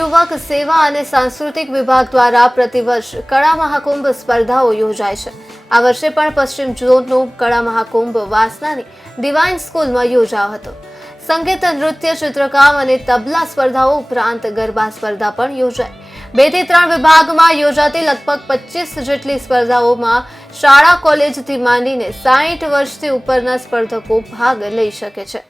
યુવક સેવા અને સાંસ્કૃતિક વિભાગ દ્વારા પ્રતિવર્ષ કળા મહાકુંભ સ્પર્ધાઓ યોજાય છે. આ વર્ષે પણ પશ્ચિમ ઝોનનું કળા મહાકુંભ વાસનાની ડિવાઇન સ્કૂલમાં યોજાયો હતો. સંગીત, નૃત્ય, ચિત્રકામ અને તબલા સ્પર્ધાઓ ઉપરાંત ગરબા સ્પર્ધા પણ યોજાઈ. બેથી ત્રણ વિભાગમાં યોજાતી લગભગ પચીસ જેટલી સ્પર્ધાઓમાં શાળા કોલેજથી માંડીને સાહીઠ વર્ષથી ઉપરના સ્પર્ધકો ભાગ લઈ શકે છે.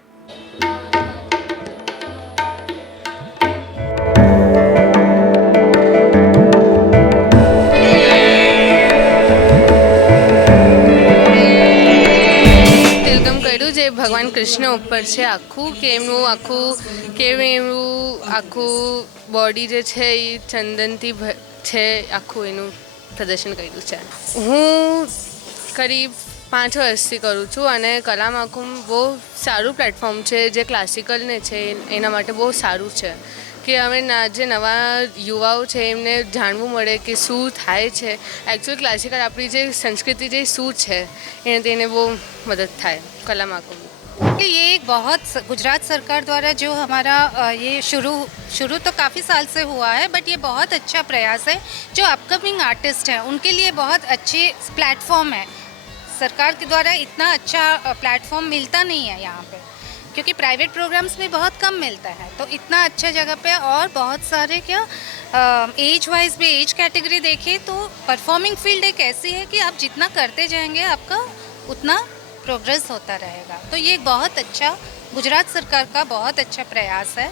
ભગવાન કૃષ્ણ ઉપર છે આખું કે એમનું આખું કેવું એમનું આખું બોડી જે છે એ ચંદનથી છે આખું એનું પ્રદર્શન કર્યું છે. હું કરીબ પાંચ વર્ષથી કરું છું અને કલા મહાકુંભ બહુ સારું પ્લેટફોર્મ છે, જે ક્લાસિકલને છે, એના માટે બહુ સારું છે. કે અમે ના જે નવા યુવાઓ છે એમને જાણવું મળે કે શું થાય છે એકચ્યુઅલ ક્લાસિકલ આપણી જે સંસ્કૃતિ જે શું છે એનાથી એને બહુ મદદ થાય કલા મહાકુંભ कि ये एक बहुत गुजरात सरकार द्वारा जो हमारा अ, ये शुरू शुरू तो काफ़ी साल से हुआ है बट ये बहुत अच्छा प्रयास है जो अपकमिंग आर्टिस्ट हैं उनके लिए बहुत अच्छे प्लेटफॉर्म है सरकार के द्वारा इतना अच्छा प्लेटफॉर्म मिलता नहीं है यहाँ पे क्योंकि प्राइवेट प्रोग्राम्स में बहुत कम मिलता है तो इतना अच्छा जगह पे और बहुत सारे क्या एज वाइज भी एज कैटेगरी देखें तो परफॉर्मिंग फील्ड एक ऐसी है कि आप जितना करते जाएंगे आपका उतना प्रोग्रेस होता रहेगा तो ये एक बहुत अच्छा गुजरात सरकार का बहुत अच्छा प्रयास है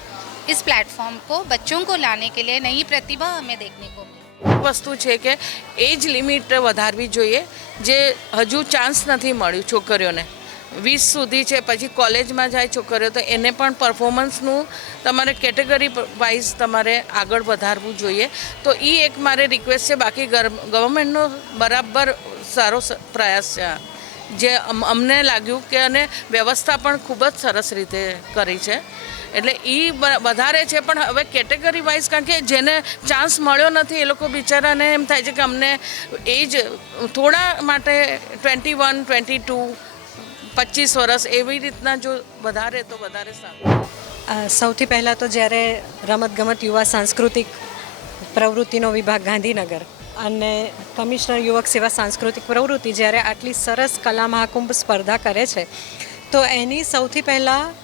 इस प्लेटफॉर्म को बच्चों को लाने के लिए नई प्रतिभा हमें देखने को मिली વસ્તુ છે કે એજ લિમિટ વધારવી જોઈએ જે હજુ ચાન્સ નથી મળ્યું છોકરીઓને વીસ સુધી છે, પછી કોલેજમાં જાય છોકરીઓ, તો એને પણ પરફોર્મન્સનું તમારે કેટેગરી વાઇઝ તમારે આગળ વધારવું જોઈએ. તો એ એક મારે રિક્વેસ્ટ છે, બાકી ગવર્મેન્ટનો બરાબર સારો પ્રયાસ છે જે અમને લાગ્યું કે અને વ્યવસ્થા પણ ખૂબ જ સરસ રીતે કરી છે. એટલે એ વધારે છે, પણ હવે કેટેગરી વાઇઝ કારણ કે જેને ચાન્સ મળ્યો નથી, એ લોકો બિચારાને એમ થાય છે કે અમને એજ થોડા માટે ટ્વેન્ટી વન ટ્વેન્ટી ટુ પચીસ વર્ષ એવી રીતના જો વધારે તો વધારે સારું. સૌથી પહેલાં તો જ્યારે રમતગમત યુવા સાંસ્કૃતિક પ્રવૃત્તિનો વિભાગ ગાંધીનગર અને કમિશનર યુવક સેવા સાંસ્કૃતિક પ્રવૃત્તિ જ્યારે આટલી સરસ કલા મહાકુંભ સ્પર્ધા કરે છે, તો એની સૌથી પહેલાં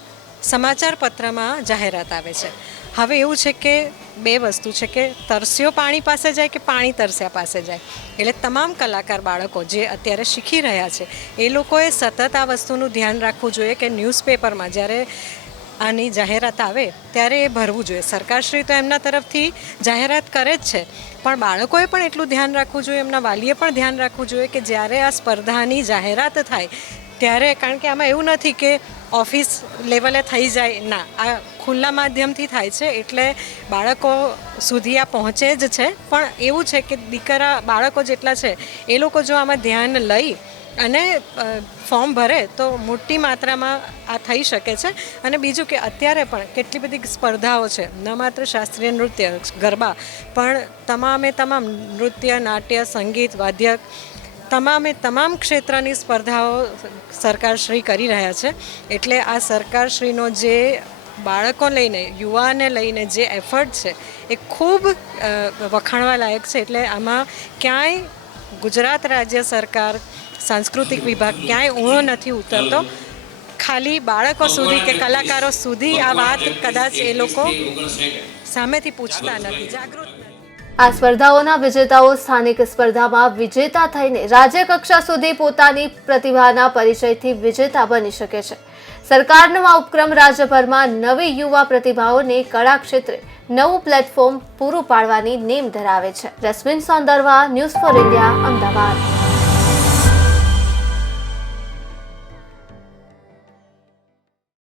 સમાચાર પત્રમાં જાહેરાત આવે છે. હવે એવું છે કે બે વસ્તુ છે કે તરસ્યો પાણી પાસે જાય કે પાણી તરસ્યા પાસે જાય. એટલે તમામ કલાકાર બાળકો જે અત્યારે શીખી રહ્યા છે, એ લોકોએ સતત આ વસ્તુનું ધ્યાન રાખવું જોઈએ કે ન્યૂઝપેપરમાં જ્યારે આની જાહેરાત આવે ત્યારે એ ભરવું જોઈએ. સરકારશ્રી તો એમના તરફથી જાહેરાત કરે જ છે, પણ બાળકોએ પણ એટલું ધ્યાન રાખવું જોઈએ, એમના વાલીએ પણ ધ્યાન રાખવું જોઈએ કે જ્યારે આ સ્પર્ધાની જાહેરાત થાય ત્યારે કારણ કે આમાં એવું નથી કે ઓફિસ લેવલે થઈ જાય. ના, આ ખુલ્લા માધ્યમથી થાય છે એટલે બાળકો સુધી આ પહોંચે જ છે. પણ એવું છે કે દીકરા, બાળકો જેટલા છે, એ લોકો જો આમાં ધ્યાન લઈ અને ફોર્મ ભરે તો મોટી માત્રામાં આ થઈ શકે છે. અને બીજું કે અત્યારે પણ કેટલી બધી સ્પર્ધાઓ છે. ન માત્ર શાસ્ત્રીય નૃત્ય, ગરબા, પણ તમામે તમામ નૃત્ય, નાટ્ય, સંગીત, વાદ્ય તમામે તમામ ક્ષેત્રની સ્પર્ધાઓ સરકારશ્રી કરી રહ્યા છે. એટલે આ સરકારશ્રીનો જે બાળકો લઈને, યુવાને લઈને જે એફર્ટ છે, એ ખૂબ વખાણવા લાયક છે. એટલે આમાં ક્યાંય ગુજરાત રાજ્ય સરકાર, સાંસ્કૃતિક વિભાગ ક્યાંય ઊણો નથી ઉતરતો. ખાલી બાળકો સુધી કે કલાકારો સુધી આ વાત કદાચ એ લોકો સામેથી પૂછતા નથી. જાગૃત નથી. આ સ્પર્ધાઓના વિજેતાઓ સ્થાનિક સ્પર્ધામાં વિજેતા થઈને રાજ્ય કક્ષા સુધી પોતાની પ્રતિભાના પરિચયથી વિજેતા બની શકે છે. સરકારનો આ ઉપક્રમ રાજ્યભરમાં નવી યુવા પ્રતિભાઓને કળા ક્ષેત્રે નવું પ્લેટફોર્મ પૂરું પાડવાની નેમ ધરાવે છે. Rashmin Sondarva, news four India, Ahmedabad.